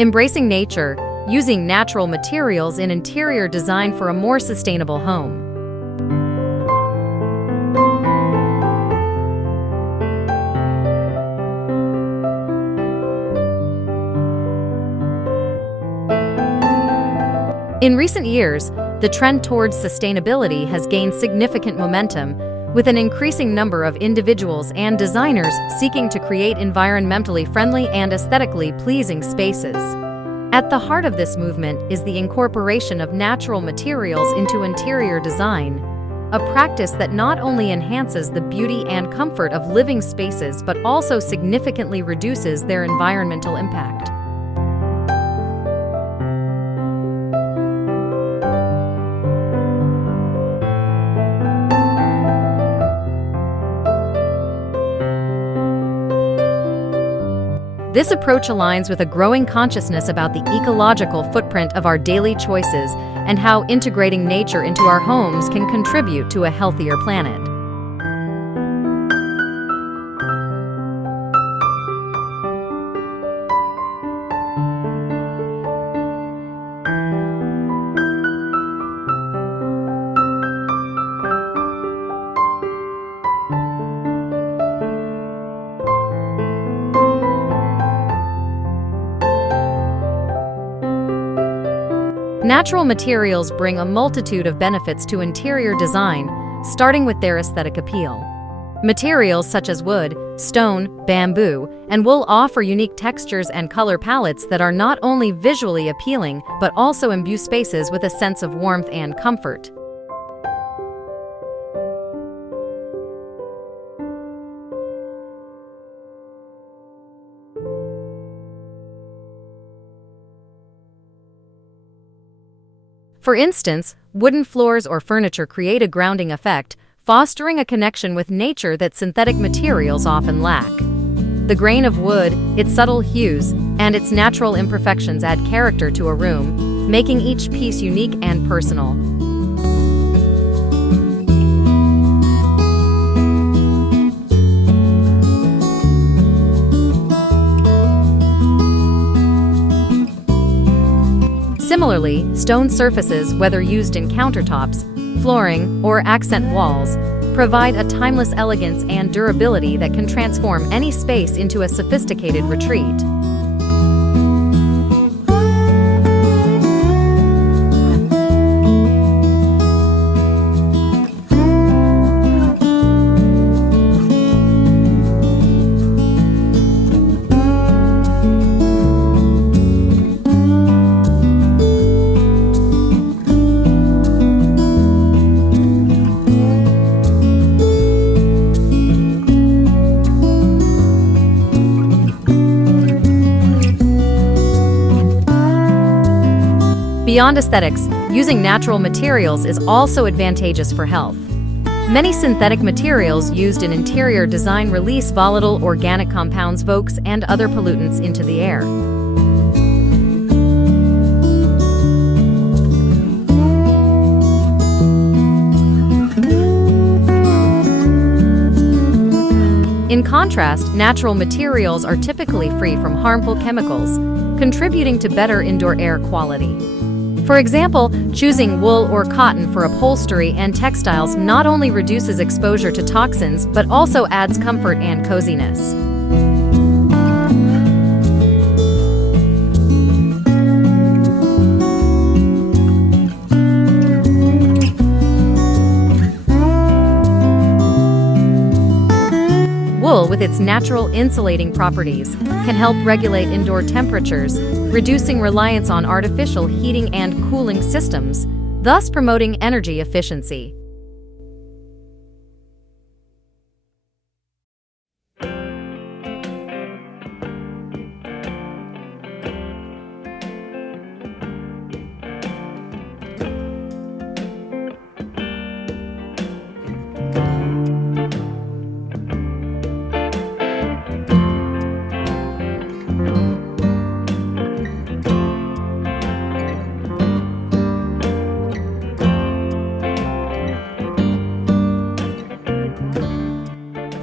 Embracing nature, using natural materials in interior design for a more sustainable home. In recent years, the trend towards sustainability has gained significant momentum, with an increasing number of individuals and designers seeking to create environmentally friendly and aesthetically pleasing spaces. At the heart of this movement is the incorporation of natural materials into interior design, a practice that not only enhances the beauty and comfort of living spaces but also significantly reduces their environmental impact. This approach aligns with a growing consciousness about the ecological footprint of our daily choices and how integrating nature into our homes can contribute to a healthier planet. Natural materials bring a multitude of benefits to interior design, starting with their aesthetic appeal. Materials such as wood, stone, bamboo, and wool offer unique textures and color palettes that are not only visually appealing but also imbue spaces with a sense of warmth and comfort. For instance, wooden floors or furniture create a grounding effect, fostering a connection with nature that synthetic materials often lack. The grain of wood, its subtle hues, and its natural imperfections add character to a room, making each piece unique and personal. Similarly, stone surfaces, whether used in countertops, flooring, or accent walls, provide a timeless elegance and durability that can transform any space into a sophisticated retreat. Beyond aesthetics, using natural materials is also advantageous for health. Many synthetic materials used in interior design release volatile organic compounds, VOCs, and other pollutants into the air. In contrast, natural materials are typically free from harmful chemicals, contributing to better indoor air quality. For example, choosing wool or cotton for upholstery and textiles not only reduces exposure to toxins but also adds comfort and coziness. Wool, with its natural insulating properties, can help regulate indoor temperatures, reducing reliance on artificial heating and cooling systems, thus promoting energy efficiency.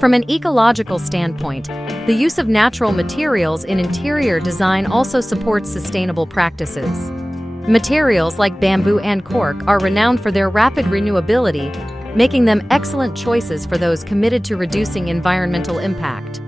From an ecological standpoint, the use of natural materials in interior design also supports sustainable practices. Materials like bamboo and cork are renowned for their rapid renewability, making them excellent choices for those committed to reducing environmental impact.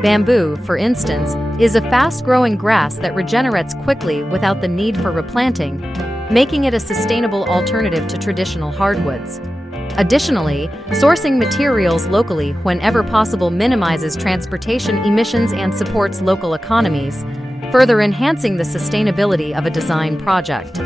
Bamboo, for instance, is a fast-growing grass that regenerates quickly without the need for replanting, making it a sustainable alternative to traditional hardwoods. Additionally, sourcing materials locally whenever possible minimizes transportation emissions and supports local economies, further enhancing the sustainability of a design project.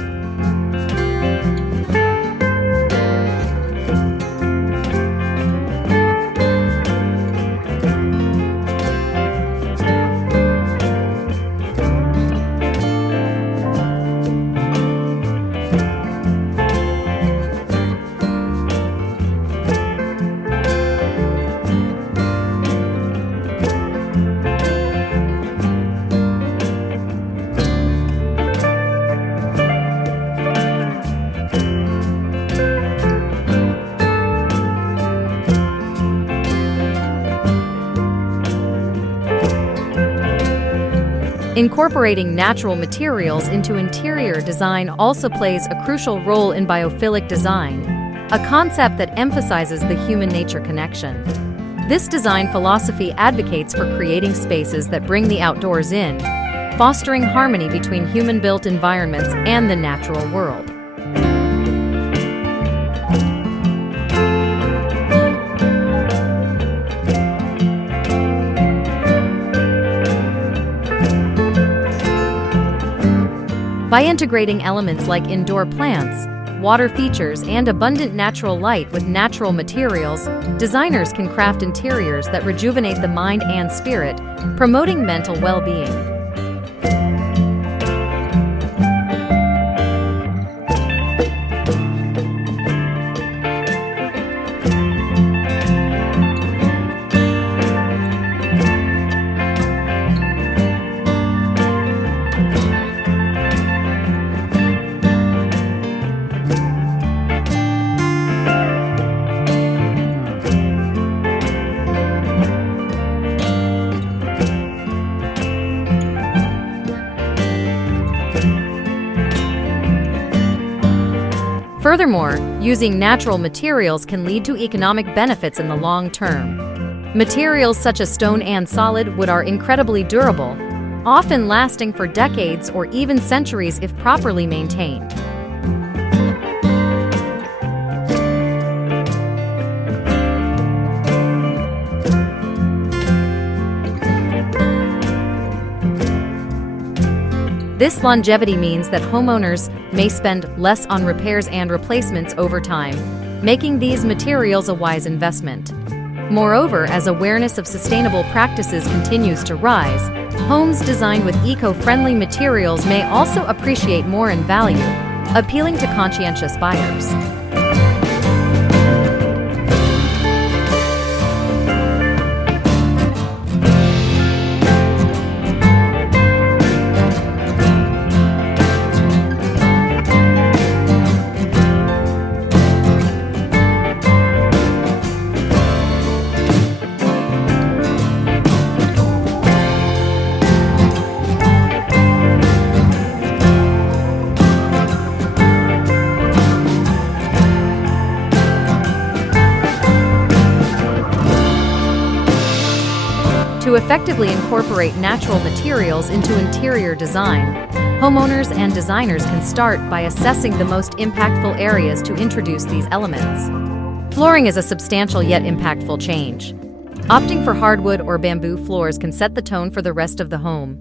Incorporating natural materials into interior design also plays a crucial role in biophilic design, a concept that emphasizes the human-nature connection. This design philosophy advocates for creating spaces that bring the outdoors in, fostering harmony between human-built environments and the natural world. By integrating elements like indoor plants, water features, and abundant natural light with natural materials, designers can craft interiors that rejuvenate the mind and spirit, promoting mental well-being. Furthermore, using natural materials can lead to economic benefits in the long term. Materials such as stone and solid wood are incredibly durable, often lasting for decades or even centuries if properly maintained. This longevity means that homeowners may spend less on repairs and replacements over time, making these materials a wise investment. Moreover, as awareness of sustainable practices continues to rise, homes designed with eco-friendly materials may also appreciate more in value, appealing to conscientious buyers. To effectively incorporate natural materials into interior design, homeowners and designers can start by assessing the most impactful areas to introduce these elements. Flooring is a substantial yet impactful change. Opting for hardwood or bamboo floors can set the tone for the rest of the home.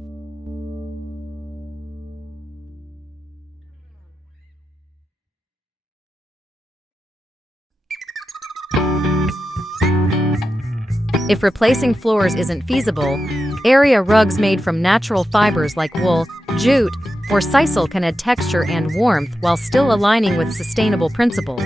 If replacing floors isn't feasible, area rugs made from natural fibers like wool, jute, or sisal can add texture and warmth while still aligning with sustainable principles.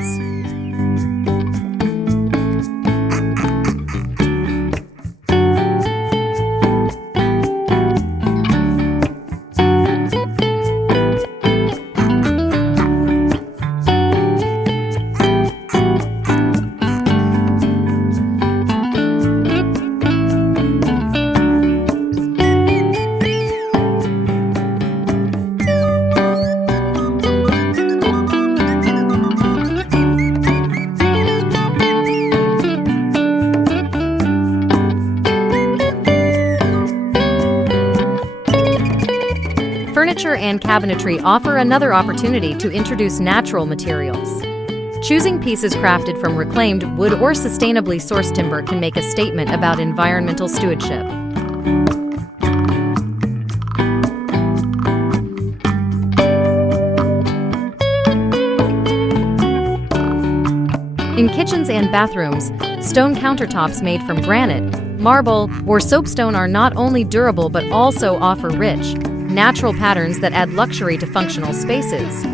Furniture and cabinetry offer another opportunity to introduce natural materials. Choosing pieces crafted from reclaimed wood or sustainably sourced timber can make a statement about environmental stewardship. In kitchens and bathrooms, stone countertops made from granite, marble, or soapstone are not only durable but also offer rich, natural patterns that add luxury to functional spaces.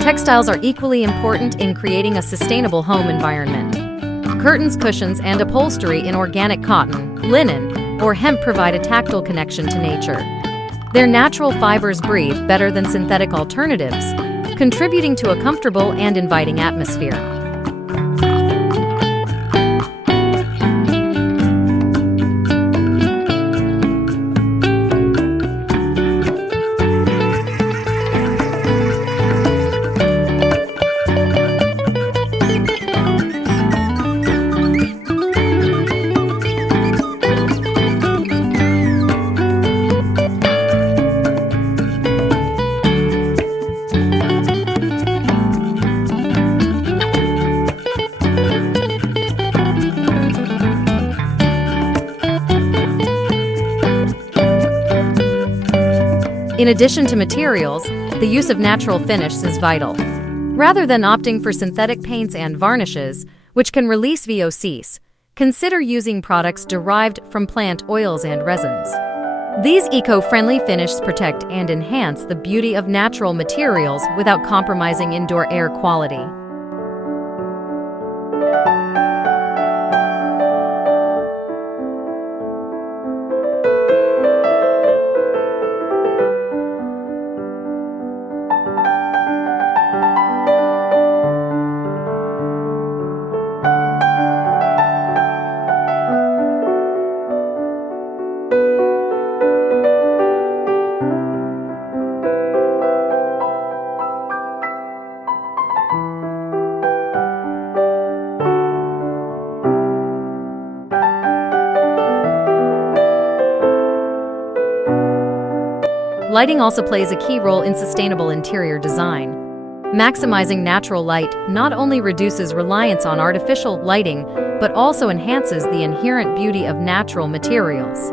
Textiles are equally important in creating a sustainable home environment. Curtains, cushions, and upholstery in organic cotton, linen, or hemp provide a tactile connection to nature. Their natural fibers breathe better than synthetic alternatives, contributing to a comfortable and inviting atmosphere. In addition to materials, the use of natural finishes is vital. Rather than opting for synthetic paints and varnishes, which can release VOCs, consider using products derived from plant oils and resins. These eco-friendly finishes protect and enhance the beauty of natural materials without compromising indoor air quality. Lighting also plays a key role in sustainable interior design. Maximizing natural light not only reduces reliance on artificial lighting, but also enhances the inherent beauty of natural materials.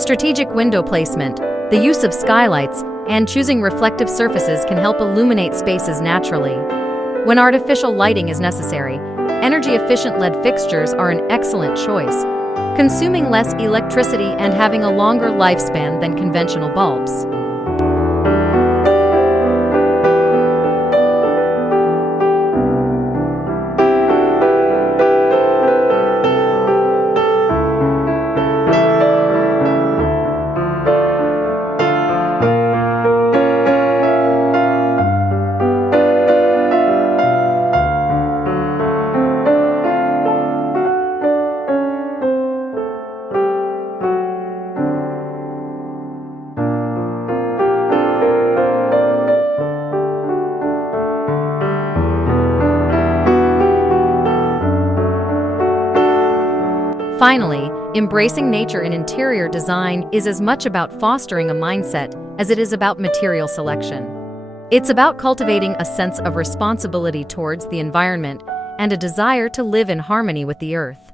Strategic window placement, the use of skylights, and choosing reflective surfaces can help illuminate spaces naturally. When artificial lighting is necessary, energy-efficient LED fixtures are an excellent choice, consuming less electricity and having a longer lifespan than conventional bulbs. Finally, embracing nature in interior design is as much about fostering a mindset as it is about material selection. It's about cultivating a sense of responsibility towards the environment and a desire to live in harmony with the earth.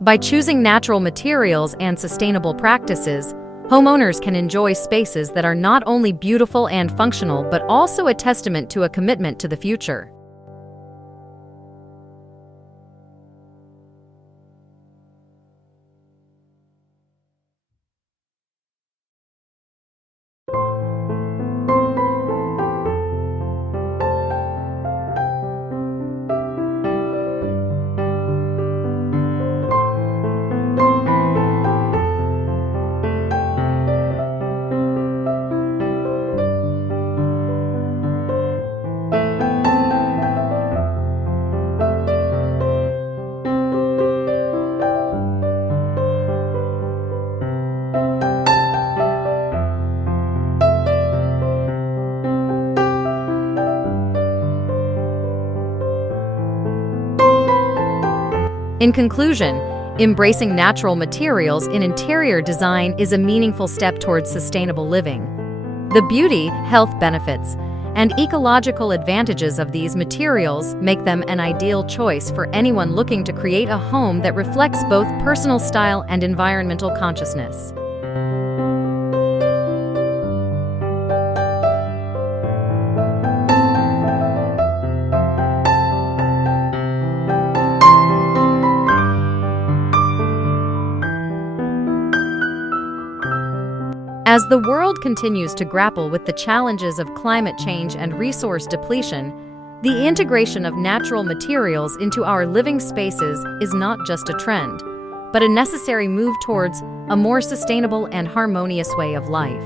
By choosing natural materials and sustainable practices, homeowners can enjoy spaces that are not only beautiful and functional but also a testament to a commitment to the future. In conclusion, embracing natural materials in interior design is a meaningful step towards sustainable living. The beauty, health benefits, and ecological advantages of these materials make them an ideal choice for anyone looking to create a home that reflects both personal style and environmental consciousness. As the world continues to grapple with the challenges of climate change and resource depletion, the integration of natural materials into our living spaces is not just a trend, but a necessary move towards a more sustainable and harmonious way of life.